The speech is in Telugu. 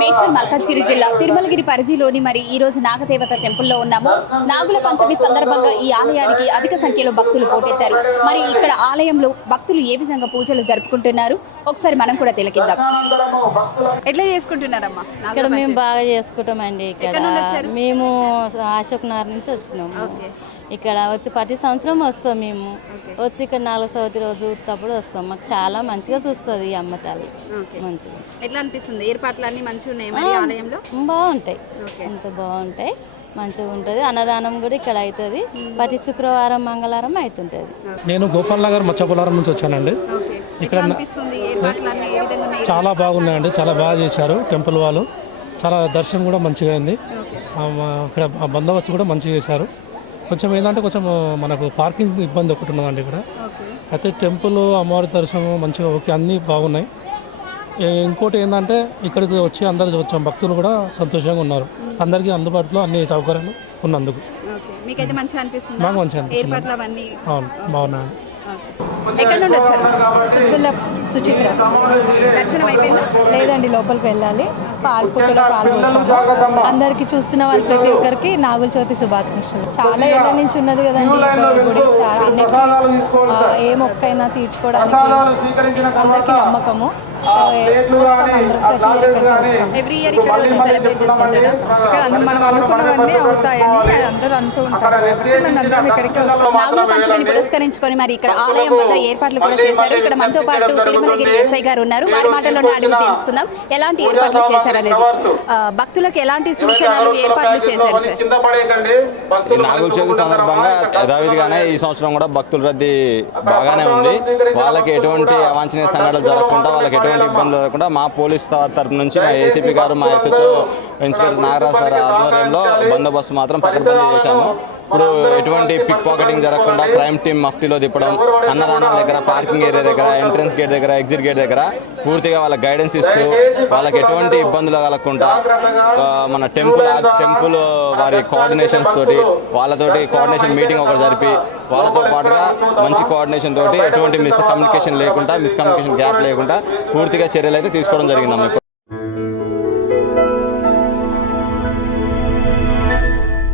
మేడ్చల్ మల్కాజ్గిరి జిల్లా తిరుమలగిరి పరిధిలోని మరి ఈ రోజు నాగదేవత టెంపుల్లో ఉన్నాము. నాగుల పంచమి సందర్భంగా ఈ ఆలయానికి అధిక సంఖ్యలో భక్తులు పోటెత్తారు. మరి ఇక్కడ ఆలయంలో భక్తులు ఏ విధంగా పూజలు జరుపుకుంటున్నారు? ఒకసారి మనం కూడా తిలకిద్దాం. ఎట్లా చేసుకుంటున్నారమ్మా? ఇక్కడ మేము బాగా చేసుకుంటామండి ఇక్కడ? మేము అశోక్ నగర్ నుంచి వచ్చినాము. ఇక్కడ వచ్చి ప్రతి సంవత్సరం వస్తాం మేము. వచ్చి ఇక్కడ నాలుగు చవితి రోజు తప్పుడు వస్తాం. మాకు చాలా మంచిగా చూస్తుంది ఈ అమ్మ తల్లి. మంచిగా. ఎట్లా అనిపిస్తుంది? ఏర్పాట్లు అన్ని మంచిగా ఉన్నాయి ఆలయంలో? బాగుంటాయి. ఎంత బాగుంటాయి. మంచిగా ఉంటుంది. అన్నదానం కూడా ఇక్కడ అవుతుంది. ప్రతి శుక్రవారం మంగళవారం అవుతుంటుంది. నేను గోపాల్ నగర్ మచ్చపులారం నుంచి వచ్చానండి. ఇక్కడ ఎట్లా అనిపిస్తుంది? ఏర్పాట్లు అన్ని ఏ విధంగా ఉన్నాయి? చాలా బాగున్నాయండి. చాలా బాగా చేశారు టెంపుల్ వాళ్ళు. చాలా దర్శనం కూడా మంచిగా అయింది. ఇక్కడ బందోబస్తు కూడా మంచిగా చేశారు. కొంచెం ఏంటంటే కొంచెం మనకు పార్కింగ్ ఇబ్బంది ఒకటి ఉన్నదండి ఇక్కడ. అయితే టెంపుల్ అమ్మవారి దర్శనం మంచిగా ఓకే అన్నీ బాగున్నాయి. ఇంకోటి ఏంటంటే ఇక్కడికి వచ్చి అందరు వచ్చాం భక్తులు కూడా సంతోషంగా ఉన్నారు. అందరికీ అందుబాటులో అన్ని సౌకర్యాలు ఉన్నందుకు. మీకైతే మంచిగా అనిపిస్తుంది? అవును బాగున్నాయండి. ఎక్కడ నుండి వచ్చారు? సుచిత్ర. దర్శనం అయిపోయిందా? లేదండి లోపలికి వెళ్ళాలి. పాలు పుట్టలో పాలు పోసాము. అందరికి చూస్తున్న వాళ్ళు ప్రతి ఒక్కరికి నాగుల చవితి శుభాకాంక్షలు. చాలా ఏళ్ళ నుంచి ఉన్నది కదండి గుడి. చాలా అన్నిటికీ ఏ మొక్కైనా తీర్చుకోవడానికి అందరికీ నమ్మకము. సో ఇయర్ ఎవ్రీ ఇక్కడ సెలబ్రేట్ మనం అనుకున్నవన్నీ అవుతాయని అందరూ అంటూ ఉంటారు. కాబట్టి మేము అందరం ఇక్కడికి వస్తాం నాగుల పంచమిని పురస్కరించుకొని మరి ఇక్కడ ఆలయం వద్ద ఏర్పాట్లు కూడా చేశారు. ఇక్కడ మనతో పాటు తిరుమలగిరి ఎస్ఐ గారు ఉన్నారు. వారి మాటల్లోనే అడిగి తెలుసుకుందాం. ఎలాంటి ఏర్పాట్లు చేశారనేది? భక్తులకు ఎలాంటి సూచనలు ఏర్పాట్లు చేశారు సార్? నాగుల చవితి సందర్భంగా యథావిధిగానే ఈ సంవత్సరం కూడా భక్తుల రద్దీ బాగానే ఉంది. వాళ్ళకి ఎటువంటి అవాంఛనీయ సంఘటనలు జరగకుండా వాళ్ళకి ఎటువంటి ఇబ్బంది జరగకుండా మా పోలీస్ తరపు నుంచి మా ఏసీపీ గారు మా ఎస్హెచ్ఓ ఇన్స్పెక్టర్ నాగరాజ్ సార్ ఆధ్వర్యంలో బందోబస్తు మాత్రం పకడ్బందీ చేశాము. ఇప్పుడు ఎటువంటి పిక్ పాకెటింగ్ జరగకుండా క్రైమ్ టీమ్ మఫ్టీలో తిప్పడం అన్నదానాల దగ్గర పార్కింగ్ ఏరియా దగ్గర ఎంట్రన్స్ గేట్ దగ్గర ఎగ్జిట్ గేట్ దగ్గర పూర్తిగా వాళ్ళకి గైడెన్స్ ఇస్తూ వాళ్ళకి ఎటువంటి ఇబ్బందులు కలగకుండా మన టెంపుల్ టెంపుల్ వారి కోఆర్డినేషన్స్ తోటి వాళ్ళతోటి కోఆర్డినేషన్ మీటింగ్ ఒకటి జరిపి వాళ్ళతో పాటుగా మంచి కోఆర్డినేషన్ తోటి ఎటువంటి మిస్ కమ్యూనికేషన్ లేకుండా మిస్కమ్యూనికేషన్ గ్యాప్ లేకుండా పూర్తిగా చర్యలు అయితే తీసుకోవడం జరిగిందమ్మా.